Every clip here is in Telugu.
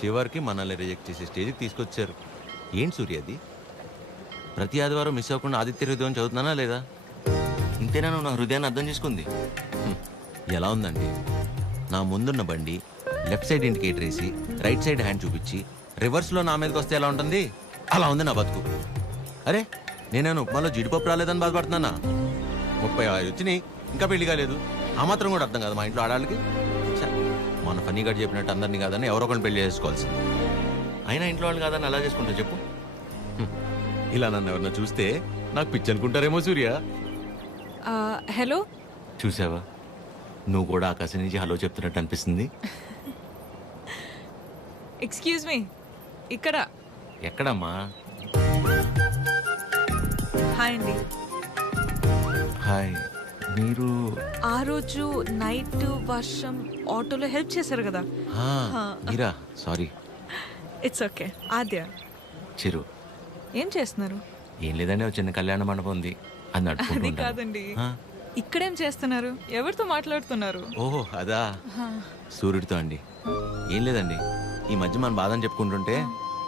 చివరికి మనల్ని రిజెక్ట్ చేసే స్టేజ్కి తీసుకొచ్చారు. ఏంటి సూర్య అది? ప్రతి ఆదివారం మిస్ అవ్వకుండా ఆదిత్య హృదయం చదువుతున్నానా లేదా? ఇంతేనా నువ్వు నా హృదయాన్ని అర్థం చేసుకుంది? ఎలా ఉందండి? నా ముందున్న బండి లెఫ్ట్ సైడ్ ఇండికేటర్ వేసి రైట్ సైడ్ హ్యాండ్ చూపించి రివర్స్లో నా మీదకి వస్తే ఎలా ఉంటుంది? అలా ఉంది నా బతుకు. అరే నేనేను ఉప్మాలో జీడిపప్పు రాలేదని బాధపడుతున్నానా? 35 వచ్చినాయి, ఇంకా పెళ్లి కాలేదు. ఆ మాత్రం కూడా అర్థం కాదు మా ఇంట్లో ఆడాళ్ళకి. మన ఫనీ గడ్ చెప్పినట్టు అందరినీ కాదని ఎవరో ఒకరిని పెళ్లి చేసుకోవాల్సింది. అయినా ఇంట్లో వాళ్ళు కాదని అలా చేసుకుంటా చెప్పు? ఇలా నన్ను ఎవరన్నా చూస్తే నాకు పిచ్చి అనుకుంటారేమో సూర్య. హలో, చూసావా, నువ్వు కూడా ఆకాశం నుంచి హలో చెప్తున్నట్టు అనిపిస్తుంది. ఎక్స్క్యూజ్ మీ, ఇక్కడ. ఎక్కడమ్మా? హాయ్ అండి. హాయ్. మీరు ఆ రోజు నైట్ వర్షం ఆటోలో హెల్ప్ చేశారు కదా? మీరా? Sorry. It's okay. Aadya. Chiru. ఏం చేస్తున్నారు? ఏం లేదండి, ఒక చిన్న కళ్యాణ మండపం ఉంది, అది అది నడుపుకుంటూ కాదండి, ఇక్కడేం చేస్తున్నారు? ఎవరితో మాట్లాడుతున్నారు? ఓహో అదా, సూర్యుడితో అండి. ఏం లేదండి, ఈ మధ్య మన బాధని చెప్పుకుంటుంటే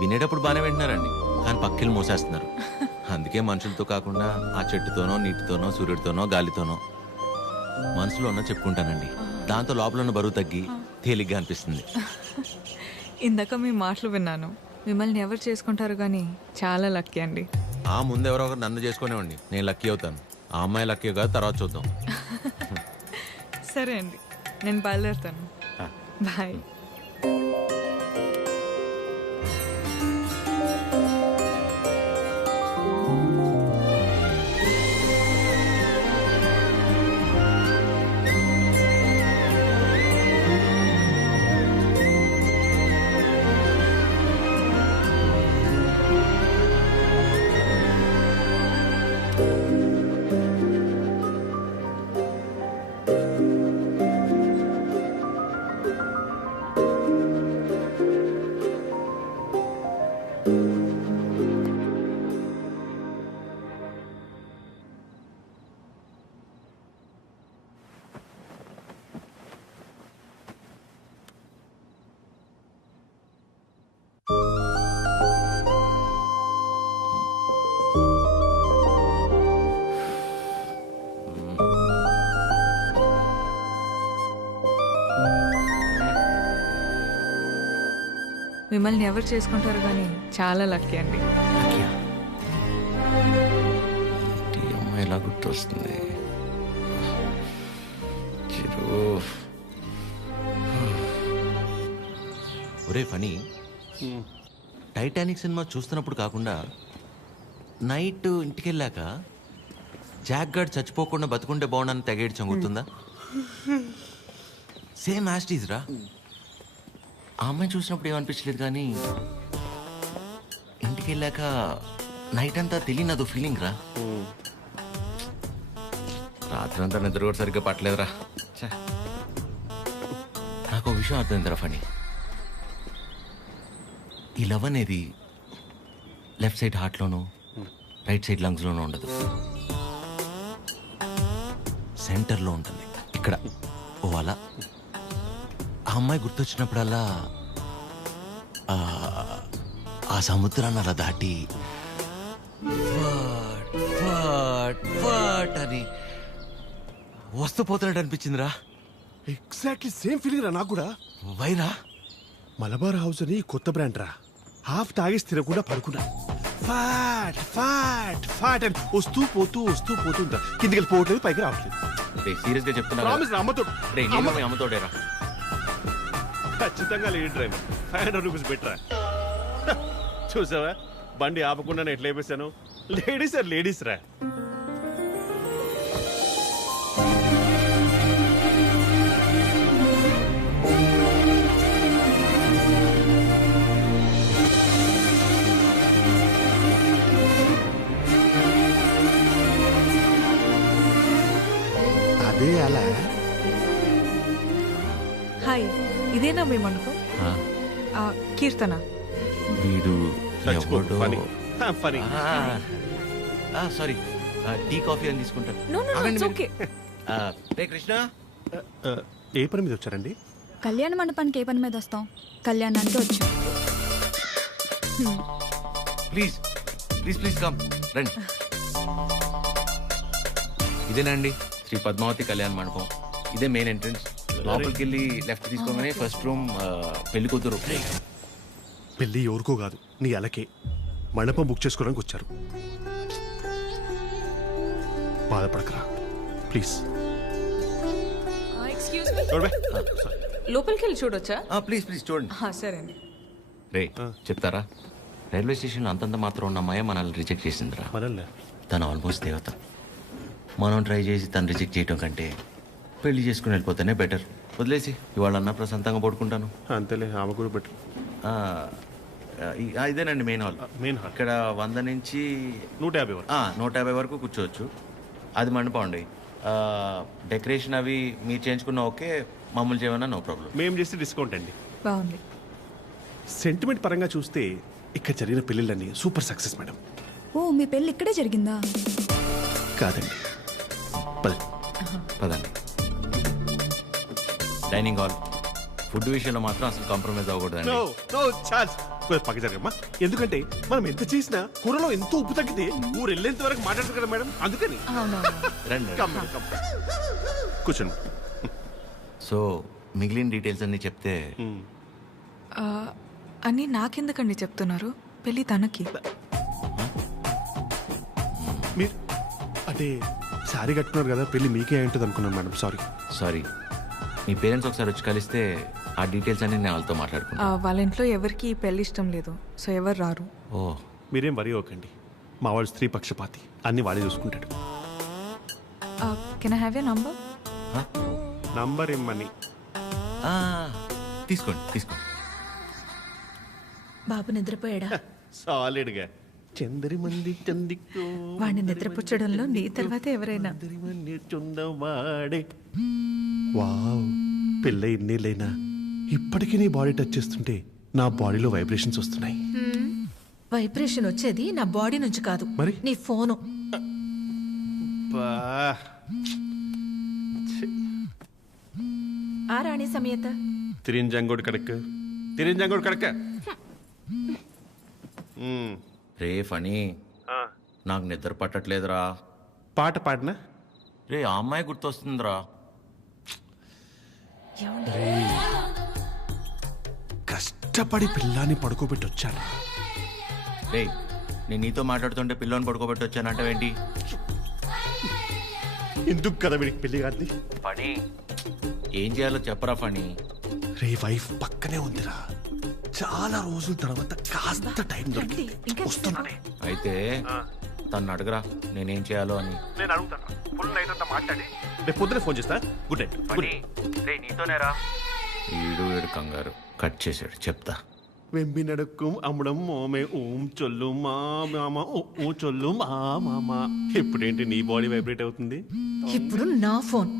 వినేటప్పుడు బాగానే వింటున్నారండి, కానీ పక్కిలు మోసేస్తున్నారు. అందుకే మనుషులతో కాకుండా ఆ చెట్టుతోనో నీటితోనో సూర్యుడితోనో గాలితోనో మనసులో ఉన్న చెప్పుకుంటానండి. దాంతో లోపల ఉన్న బరువు తగ్గి తేలిగ్గా అనిపిస్తుంది. ఇందాక మీ మాటలు విన్నాను. మిమ్మల్ని ఎవరు చేసుకుంటారు కానీ చాలా లక్కీ అండి. ఆ ముందు ఎవరో ఒకరు నన్ను చేసుకునేవండి, నేను లక్కీ అవుతాను. ఆ అమ్మాయి లక్కీ కాదు, తర్వాత చూద్దాం. సరే అండి, నేను బయలుదేరుతాను. బాయ్. మిమ్మల్ని ఎవరు చేసుకుంటారు కానీ చాలా లక్కీ అండి. ఈ అమ్మాయి ఎలా గుర్తొస్తుంది? ఒరే ఫనీ, టైటానిక్ సినిమా చూస్తున్నప్పుడు కాకుండా నైట్ ఇంటికి వెళ్ళాక జాక్ గార్డ్ చచ్చిపోకుండా బతుకుంటే బాగుండని తెగేడ్చాం, గుర్తుందా? సేమ్ యాస్టీజ్ రా. ఆ అమ్మాయి చూసినప్పుడు ఏమనిపించలేదు, కానీ ఇంటికి వెళ్ళాక నైట్ అంతా తెలియని అదో ఫీలింగ్ రా. రాత్రి అంతా నిద్ర కూడా సరిగ్గా పట్టలేదురా. నాకు ఒక విషయం అర్థమైందిరా ఫనీ, ఈ లవ్ అనేది లెఫ్ట్ సైడ్ హార్ట్లోనూ రైట్ సైడ్ లంగ్స్లోనూ ఉండదు, సెంటర్లో ఉంటుంది, ఇక్కడ. ఓ అలా ఆ అమ్మాయి గుర్తొచ్చినప్పుడల్లా ఆ సముద్రాన్ని అలా దాటి అని వస్తూ పోతున్నట్టు అనిపించిందిరా. ఎగ్జాక్ట్లీ సేమ్ ఫీలింగ్ రా నాకు కూడా. వైరా మలబార్ హౌస్ అని కొత్త బ్రాండ్ రా. హాఫ్ తాగేసి తినకుండా పడుకున్నా. ఫాట్ ఫాట్ ఫాట్ అని వస్తూ పోతుంటా. కిందికి వెళ్ళిపోవట్లేదు, పైకి రావట్లేదు. సీరియస్ గా చెప్తున్నా, అమ్మతోడేరా. ఖచ్చితంగా లేడీ డ్రైవర్. 500 రూపీస్ బెటరా. చూసావా, బండి ఆపకుండా ఎట్లా వేసాను. లేడీస్ రా. అదే అలా. హాయ్, ఇదేనా మీ మండపం? కీర్తన. వీడు ఫనీ. సారీ, టీ కాఫీ అని తీసుకుంటాను. No no it's okay. రే కృష్ణ, ఏ పని మీద వచ్చారండి? కళ్యాణ మండపానికి ఏ పని మీద వస్తాం? కళ్యాణానికి వచ్చాం. ప్లీజ్ ప్లీజ్ ప్లీజ్ కమ్ రండి. ఇదేనండి శ్రీ పద్మావతి కళ్యాణ మండపం. ఇదే మెయిన్ ఎంట్రన్స్. లోపలికి వెళ్ళి లెఫ్ట్ తీసుకోగానే ఫస్ట్ రూమ్ పెళ్లి కూతురు. పెళ్ళి ఎవరికో కాదు, నీ అలకే. మండపం బుక్ చేసుకోవడానికి వచ్చారు. బాధపడకరా ప్లీజ్. ఎక్స్క్యూజ్ మీ, లోపలికి వెళ్ళి చూడొచ్చా? ప్లీజ్ ప్లీజ్ చూడండి. సరే అండి. రే చెప్తారా, రైల్వే స్టేషన్లో అంతంత మాత్రం ఉన్న అమ్మాయి మనల్ని రిజెక్ట్ చేసిందిరా. మనల్ని తను ఆల్మోస్ట్ దేవత. మనం ట్రై చేసి తను రిజెక్ట్ చేయటం కంటే పెళ్లి చేసుకుని వెళ్ళిపోతేనే బెటర్. వదిలేసి ఇవాళ అన్న ప్రశాంతంగా పడుకుంటాను. అంతేలే, ఆమె కూడా బెటర్. ఇదేనండి మెయిన్ హాల్. మెయిన్ హాల్ ఇక్కడ 100 నుంచి 150 వరకు. 150 వరకు కూర్చోవచ్చు. అది మండపం అండి. డెకరేషన్ అవి మీరు చేయించుకున్న ఓకే, మామూలు చేయమన్నా నో ప్రాబ్లం. మేము చేస్తే డిస్కౌంట్ అండి. బాగుంది. సెంటిమెంట్ పరంగా చూస్తే ఇక్కడ జరిగిన పెళ్ళిళ్ళన్నీ సూపర్ సక్సెస్ మేడం. ఓ, మీ పెళ్ళి ఇక్కడే జరిగిందా? కాదండి, పద. పదండి. Dining hall. ఫుడ్ విషయంలో మాత్రం అసలు కాంప్రమైజ్ అవ్వకూడదండి. పక్క జరగమ్మా. ఎందుకంటే మనం ఎంత చేసినా కూరలో ఎంతో ఉప్పు తగ్గితే ఊరు వెళ్ళేంత వరకు మాట్లాడతారు కదా మేడం, అందుకని. రండి. Come, madam, come. కూర్చోండి. సో మిగిలిన డీటెయిల్స్ అన్ని చెప్తే అని నాకెందుకండి చెప్తున్నారు? పెళ్ళి తనకి. మీరు అంటే శారీ కట్టుకున్నారు కదా, పెళ్ళి మీకే ఉంటుంది అనుకున్నాను మేడం. సారీ. మీ పేరెంట్స్ ఒకసారి వచ్చి కలిస్తే ఆ డీటెయిల్స్ అన్ని నేను వాళ్ళతో మాట్లాడుకున్నాను. వాళ్ళ ఇంట్లో ఎవరికి ఈ పెళ్లి ఇష్టం లేదు, సో ఎవరు రారు. ఓ, మీరేం వరి అవ్వకండి. మా వాడు స్త్రీ పక్షపాతి, అన్ని వాడే చూసుకుంటాడు. Can I have your number? Number ఇమ్మని. తీసుకోండి. బాబు నిద్రపోయాడా? సాలిడ్గా. చందరి మంది చందికో వాడిని నిద్రపుచ్చడంలో నీ తర్వాత ఎవరైనా? వాడే. వావ్, పెళ్ళ ఇన్నేళ్ళైనా ఇప్పటికీ నీ బాడీ టచ్ చేస్తుంటే నా బాడీలో వైబ్రేషన్స్ వస్తున్నాయి. వైబ్రేషన్ వచ్చేది నా బాడీ నుంచి కాదు, మరి? నీ ఫోను. ఆ రాణి సమేత తిరింజంగోడు కడక. రే ఫనీ, నాకు నిద్ర పట్టట్లేదురా. పాట పాడినా రే ఆ అమ్మాయి గుర్తొస్తుందిరా. కష్టపడి పిల్లాన్ని పడుకోబెట్టి వచ్చాను. రే నేను నీతో మాట్లాడుతుంటే పిల్లని పడుకోబెట్టి వచ్చానంటావేంటి? ఎందుకు కదా వీడికి పెళ్లి కాదు? ఫనీ ఏం చేయాలో చెప్పరా ఫనీ. రే వైఫ్ పక్కనే ఉందిరా. చాలా రోజుల తర్వాత కాస్త టైం దొరికింది, వస్తున్నానే. అయితే తను అడగరా నేనేం చేయాలో అని. నేను అడుగుతాను. ఫుల్ నైట్ అంతా మాట్లాడి రేపు పొద్దున ఫోన్ చేస్తా. Good night. నీతోనేరా. వీడు కంగారు కట్ చేశాడు, చెప్తా. వెంబి నడుక్కుం అమ్మడం మోమే ఓం చొల్లు మా మామ ఓ చొల్లు మా మామ. ఇప్పుడేంటి నీ బాడీ వైబ్రేట్ అవుతుంది? ఇప్పుడు నా ఫోన్.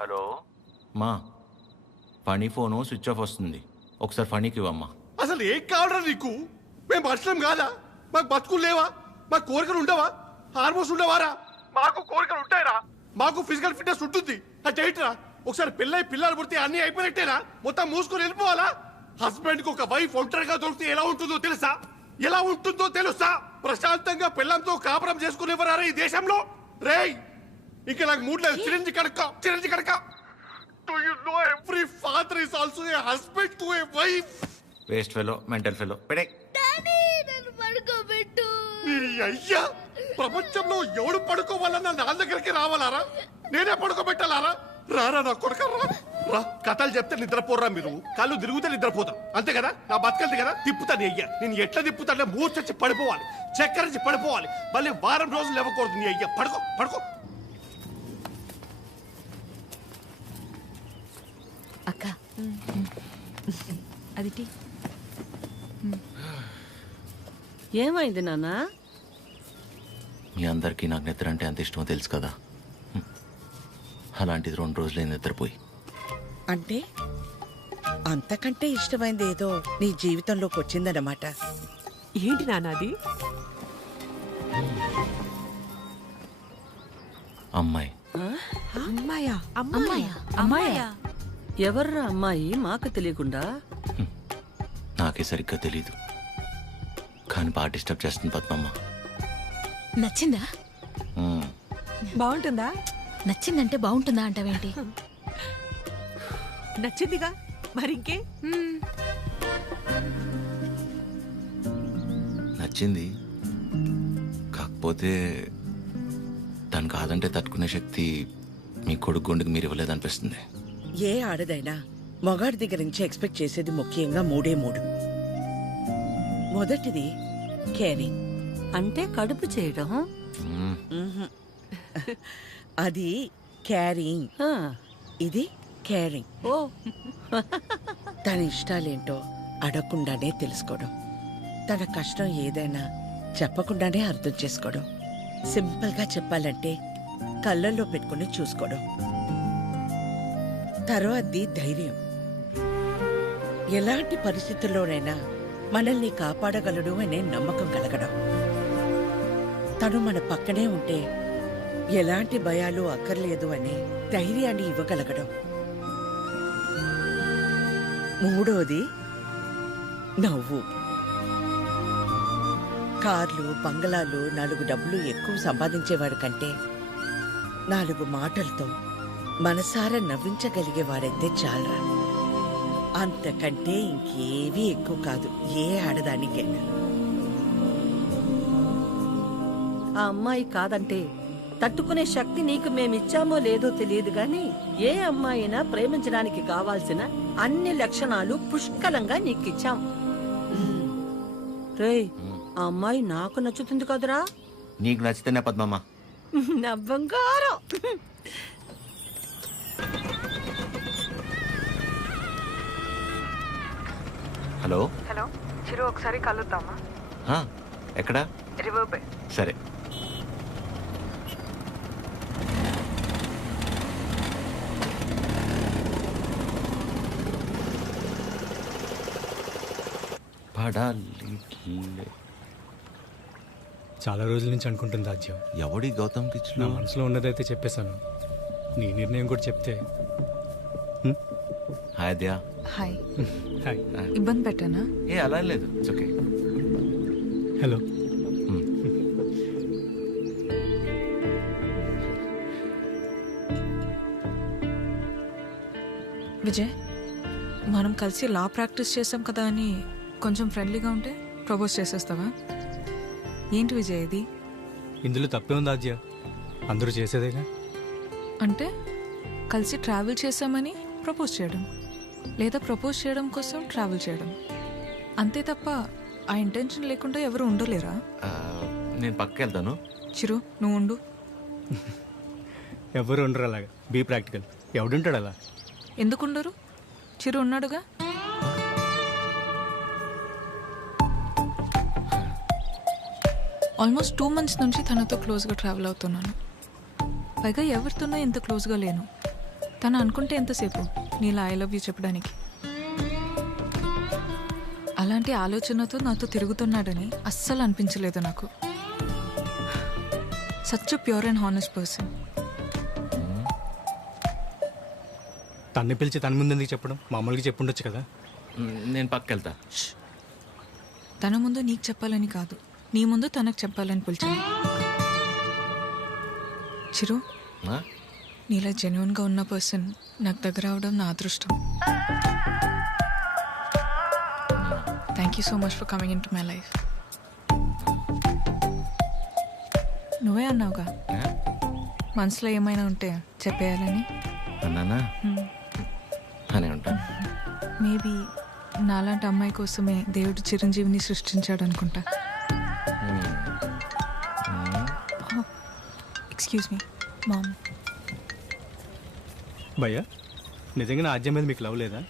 హలో మా, ఫనీ ఫోను స్విచ్ ఆఫ్ వస్తుంది, ఒకసారి ఫనీకి ఇవ్వమ్మా. అసలు ఏం కావాలరా నీకు? మేము మనుషులం కాదా? మాకు బతుకులు లేవా? మాకు కోరికలు ఉండవా? హార్మోన్స్ ఉండవారా? మాకు కోరికలు ఉంటాయిరా. మాకు ఫిజికల్ ఫిట్నెస్ ఉంటుంది. అంటే ఏంట్రా, ఒకసారి పెళ్ళై పిల్లలు పుడితే అన్ని అయిపోయినట్టేనా? మొత్తం మూసుకొని వెళ్ళిపోవాలా? హస్బెండ్ కి ఒక వైఫ్ ఒంటరిగా దొరికితే ఎలా ఉంటుందో తెలుసా? ప్రశాంతంగా పిల్లలతో కాపురం చేసుకునేవారా ఈ దేశంలో? రేయ్, ఇంకా నాకు మూడు లేదు. Chironji కడక. Do you know every father is also a husband to a wife? Waste fellow, mental fellow. పెడే అయ్యా, ప్రపంచంలో ఎవడు పడుకోవాలన్నా నా దగ్గరికి రావాలారా? నేనే పడుకోబెట్టాలారా? రారా నా కొడుక, రా. కథలు చెప్తే నిద్రపోర్రా మీరు. కళ్ళు తిరుగుతే నిద్రపోతాం, అంతే కదా? నా బతకల్ది కదా, తిప్పుతాను. అయ్యా నేను ఎట్లా తిప్పుతానే మూర్చొచ్చి పడిపోవాలి, చక్కరించి పడిపోవాలి. మళ్ళీ వారం రోజులు ఇవ్వకూడదు. నీ అయ్యా పడుకో. అక్క అది టీ. ఏమైంది నాన్నా? మీ అందరికీ నాకు నిద్ర అంటే ఎంత ఇష్టమో తెలుసు కదా. అలాంటిది 2 రోజులే నిద్రపోయి. అంటే అంతకంటే ఇష్టమైంది ఏదో నీ జీవితంలోకి వచ్చిందన్నమాట. ఏంటి నాన్నది? అమ్మాయి. అమ్మాయా? అమ్మాయా? ఎవర్రా అమ్మాయి మాకు తెలియకుండా? నాకే సరిగ్గా తెలీదు, కానీ బాగా డిస్టర్బ్ చేస్తుంది పద్మమ్మ. నచ్చిందా? మ్మ్. బాగుంటుందా? నచ్చిందంటే బాగుంటుందా అంటావేంటి? నచ్చిందిగా మరింకే. నచ్చింది, కాకపోతే తను కాదంటే తట్టుకునే శక్తి మీ కొడుకు గుండెకి మీరు ఇవ్వలేదనిపిస్తుంది. ఏ ఆడదైనా మగాడి దగ్గర నుంచి ఎక్స్పెక్ట్ చేసేది ముఖ్యంగా మూడే మూడు. మొదటిది కేరింగ్, అంటే కడుపు చేయడం. మ్మ్. అది క్యారింగ్, ఆ, ఇది కేరింగ్. ఓ తన ఇష్టాలేంటో అడగకుండానే తెలుసుకోవడం, తన కష్టం ఏదైనా చెప్పకుండానే అర్థం చేసుకోవడం, సింపుల్గా చెప్పాలంటే కళ్ళల్లో పెట్టుకుని చూసుకోవడం. తర్వాతది ధైర్యం, ఎలాంటి పరిస్థితుల్లోనైనా మనల్ని కాపాడగలడు అనే నమ్మకం కలగడం. తను మన పక్కనే ఉంటే ఎలాంటి భయాలు అక్కర్లేదు అనే ధైర్యాన్ని ఇవ్వగలగడం. మూడోది నవ్వు. కార్లు, బంగళాలు, 4 డబ్బులు ఎక్కువ సంపాదించేవాడు కంటే 4 మాటలతో మనసారా నవ్వించగలిగేవాడైతే చాలరా. అంతకంటే ఇంకేవీ ఎక్కువ కాదు ఏ ఆడదానికైనా. ఆ అమ్మాయి కాదంటే తట్టుకునే శక్తి నీకు మేమిచ్చామో లేదో తెలియదు గాని ఏ అమ్మాయినా ప్రేమించడానికి కావాల్సిన అన్ని లక్షణాలు పుష్కలంగా నీకిచ్చాం. రేయ్, ఆ అమ్మాయి నాకు నచ్చుతుంది కదరా. నీకు నచ్చితేనే పద్మమ్మ. నా బంగారం. హలో. హలో చిరు, ఒకసారి కలుద్దామా? హా, ఎక్కడా? River Bay. సరే. చాలా రోజుల నుంచి అనుకుంటుంది రాజ్యం. ఎవడి గౌతమ్ నా కిచ్లు? మనసులో ఉన్నదైతే చెప్పేశాను. నీ నిర్ణయం కూడా చెప్తే. హాయ్ దయా. హాయ్. హాయ్. ఇబ్బంది పెట్టానా? ఏ అలా లేదు, ఇట్స్ ఓకే. హలో. విజయ్, మనం కలిసి లా ప్రాక్టీస్ చేసాం కదా అని కొంచెం ఫ్రెండ్లీగా ఉంటే ప్రపోజ్ చేసేస్తావా? ఏంటి విజయ్ ఇది? ఇందులో తప్పే ఉంది రాజ్య, అందరూ చేసేదేగా. అంటే కలిసి ట్రావెల్ చేసామని ప్రపోజ్ చేయడం, లేదా ప్రపోజ్ చేయడం కోసం ట్రావెల్ చేయడం, అంతే తప్ప ఆ ఇంటెన్షన్ లేకుండా ఎవరు ఉండలేరా? నేను పక్కకి వెళ్తాను. చిరు, నువ్వు ఉండు. ఎవరు ఉండరు అలాగా. Be practical. ఎవడుంటాడు అలా? ఎందుకుండరు? చిరు ఉన్నాడుగా. ఆల్మోస్ట్ 2 months నుంచి తనతో క్లోజ్గా ట్రావెల్ అవుతున్నాను. పైగా ఎవరితోనో ఎంత క్లోజ్గా లేను. తను అనుకుంటే ఎంతసేపు నీలా ఐ లవ్ యూ చెప్పడానికి. అలాంటి ఆలోచనతో నాతో తిరుగుతున్నాడని అస్సలు అనిపించలేదు నాకు. Such pure and honest person. తన్ని పిలిచి తన ముందు ఎందుకు చెప్పడం? మామూలుగా చెప్పుండొచ్చు కదా. నేను పక్కకి వెళ్తా. తన ముందు నీకు చెప్పాలని కాదు, నీ ముందు తనకు చెప్పాలని పిలిచాను. చిరు, ఆ? నీలా జెన్యున్గా ఉన్న పర్సన్ నాకు దగ్గర అవడం నా అదృష్టం. Thank you so much for coming in to my life. నువ్వే అన్నావుగా ఆ? మనసులో ఏమైనా ఉంటే చెప్పేయాలని. అన్నానా? అనే ఉంటాను. మేబీ నాలాంటి అమ్మాయి కోసమే దేవుడు చిరంజీవిని సృష్టించాడు అనుకుంటా. Excuse me ma'am. భయ్యా, నిజంగా నా ఆజ్యం మీద మీకు లవ్ లేదా?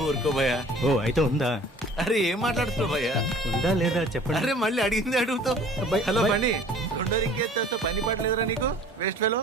ఊరుకో భయ్యా. ఓ, అయితే ఉందా? అరే ఏం మాట్లాడుతున్నావు భయ్యా? ఉందా లేదా చెప్పండి. అరే మళ్ళీ అడిగింది అడుగుతావు. భయ్- హలో భయ్- బండి, రెండో ఇంకేస్తా పని పడలేదురా నీకు? Waste fellow.